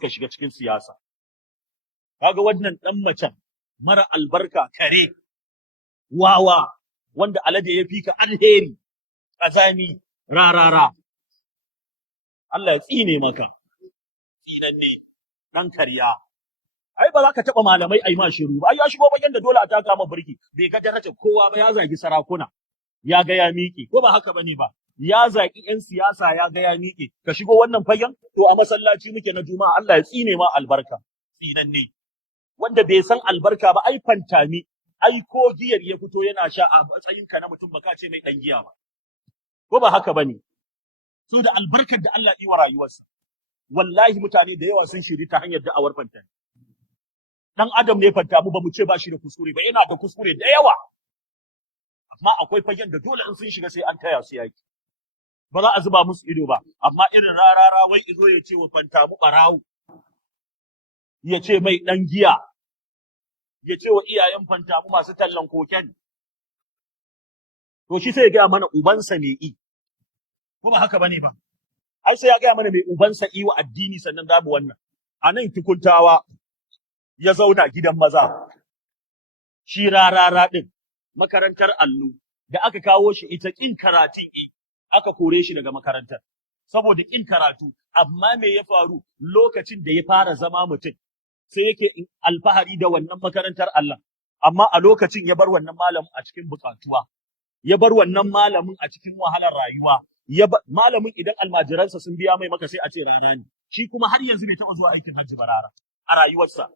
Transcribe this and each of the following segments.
suka shiga cikin siyasa. Kaga wannan ɗan macen mara albarka kare, wawa, wanda alade ya fi ka alheri, ƙazami, rarara. Allah ya tsine maka, tsinanne, ɗan karya. Ai, ba za ka taɓa malamai a yi ma shiru ba, ai ya shigo bayan da dole a taka ma birki, bai ga darajar kowa ba, ya zagi sarakuna, ya ga ya miƙe, ko ba haka bane ba, ya zagi ‘yan siyasa ya ga ya miƙe, ka shigo wannan fagen, to a masallaci muke na Juma'a, Allah ya tsine ma albarka, tsinanne. Wanda bai san albarka ba, ai fantami, ai ko giyar ya fito yana sha a matsayinka na mutum ba ka ce mai ɗan giya ba, ko ba haka bane. So da albarkar da Allah yi wa rayuwarsa, wallahi mutane da yawa sun shiri ta hanyar da'awar fantami. Dan Adam ne fantamu ba mu ce ba shi da kuskure ba, yana da kuskure da yawa. Amma akwai fagen da dole in sun shiga sai an taya su yaki. Ba za a zuba musu ido ba, amma irin rarara wai izo ya ce wa fantamu ɓarawo, ya ce mai ɗan giya, ya ce wa iyayen fantamu masu tallan koken. To shi sai ya gaya mana ubansa ne i. Ko ba haka bane ba? Ai sai ya gaya mana mai ubansa i wa addini sannan za mu wannan. A nan tukuntawa ya zauna gidan maza. Shi rarara ɗin, makarantar allo, da aka kawo shi ita ƙin karatun aka kore shi daga makarantar. Saboda ƙin karatu, amma me ya faru lokacin da ya fara zama mutum, sai yake alfahari da wannan makarantar Allah. Amma a lokacin ya bar wannan malamin a cikin buƙatuwa, ya bar wannan malamin a cikin wahalar rayuwa, malamin idan almajiransa sun biya mai maka sai a ce rara ne. Shi kuma har yanzu bai taɓa zuwa aikin hajji ba rara a rayuwarsa.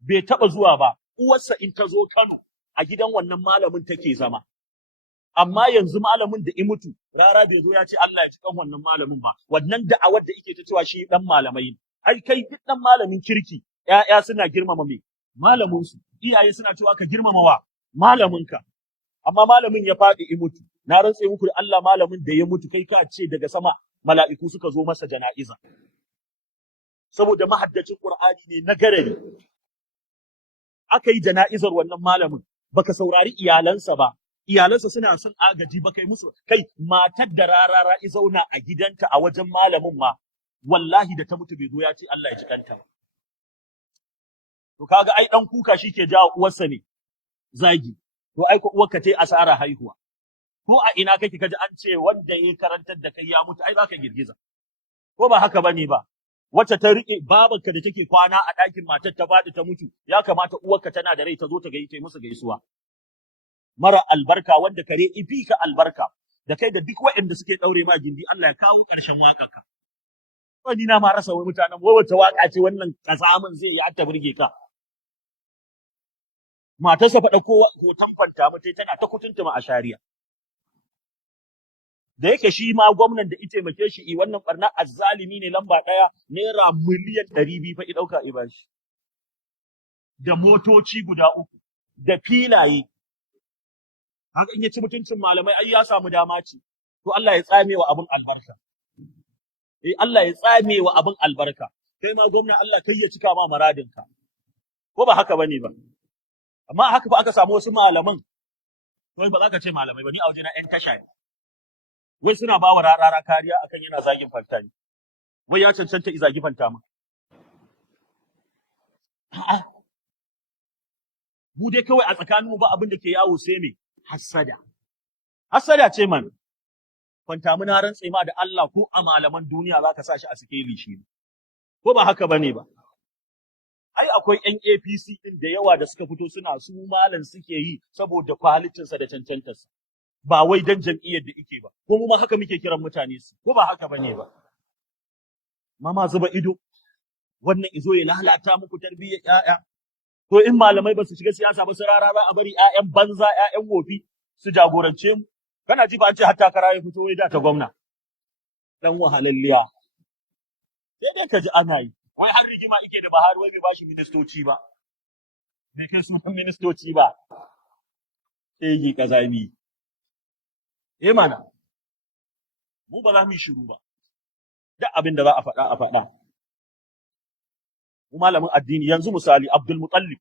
Bai taɓa zuwa ba, uwarsa in ta zo Kano a gidan wannan malamin take zama. Amma yanzu malamin da i mutu, rara bai zo ya ce Allah ya ci kan wannan malamin ba. Wannan da'awar da yake ta cewa shi dan malamai ne. Ai kai duk dan malamin kirki, ƴaƴa suna girmama me? Malamin su. Iyaye suna cewa ka girmama wa? Malaminka. Amma malamin ya faɗi i mutu. Na rantse muku da Allah malamin da ya mutu kai ka ce daga sama mala'iku suka zo masa jana'iza. Saboda mahaddacin Qur'ani ne na garari. Aka yi jana'izar wannan malamin, baka saurari iyalansa ba, iyalansa suna son agaji ba kai musu, kai matar da rarara i zauna a gidanta a wajen malamin ma, wallahi da ta mutu bai zo ya ce Allah ya ji kanta ba. To kaga ai dan kuka shi ke jawo uwarsa ne, zagi, to ai ko uwarka ta yi asara haihuwa. Ko a ina kake kaji an ce wanda ya karantar da kai ya mutu, ai za ka girgiza. Ko ba haka bane ba? Wacce ta riƙe babanka da take kwana a ɗakin matar ta faɗi ta mutu, ya kamata uwarka tana da rai ta zo ta gaita musu gaisuwa. Mara albarka wanda kare ifi ka albarka, da kai da duk waɗanda suke ɗaure ma gindi Allah ya kawo ƙarshen waƙarka. Wani na ma rasa wani mutanen, wata waƙa ce wannan ƙazamin zai yi har ta burge ka. Matarsa faɗa ko hoton fanta mutai tana ta kutuntuma a shari'a. Da yake shi ma gwamnan da ita taimake shi wannan barna azzalimi ne lamba ɗaya naira miliyan 200 fa i ɗauka i bashi. Da motoci guda 3, da filaye. Haka in ya ci mutuncin malamai ai ya samu dama ce. To Allah ya tsame wa abin albarka. Allah ya tsame wa abin albarka. Kai ma gwamna Allah kai ya cika ma maradinka. Ko ba haka bane ba? Amma haka fa aka samu wasu malaman. Wai ba za ka ce malamai ba, ni a wajena ƴan tasha ne. Wai suna ba wa rarara kariya akan yana zagin fanta ne. Wai ya cancanta i zagi fanta ma. A'a. Mu dai kawai a tsakaninmu ba abin da ke yawo sai me? Hassada. Hassada ce man. Fanta mu na rantse ma da Allah ko a malaman duniya za ka sa shi a sikeli shi. Ko ba haka bane ba? Ai akwai ƴan APC ɗin da yawa da suka fito suna su malam suke yi saboda kwalitinsa da cancantarsa. Ba wai dan jam'iyyar da ike ba, ko mu ma haka muke kiran mutane su, ko ba haka bane ba. Mama zuba ido, wannan izo ya lalata muku tarbiyyar ƴaƴa. To in malamai ba su shiga siyasa ba su rara ba a bari ƴaƴan banza, ƴaƴan wofi su jagorance mu. Kana ji ba an ce har takara ya fito wai da ta gwamna. Dan wahalalliya. Sai dai ka ji ana yi. Wai har rigima ike da Buhari wai bai bashi ministoci ba. Bai kai su ministoci ba. Egi kazami. Mana, mu ba za mu yi shiru ba, duk abin da za a faɗa a faɗa. Mu malamin addini yanzu misali Abdul Muttalib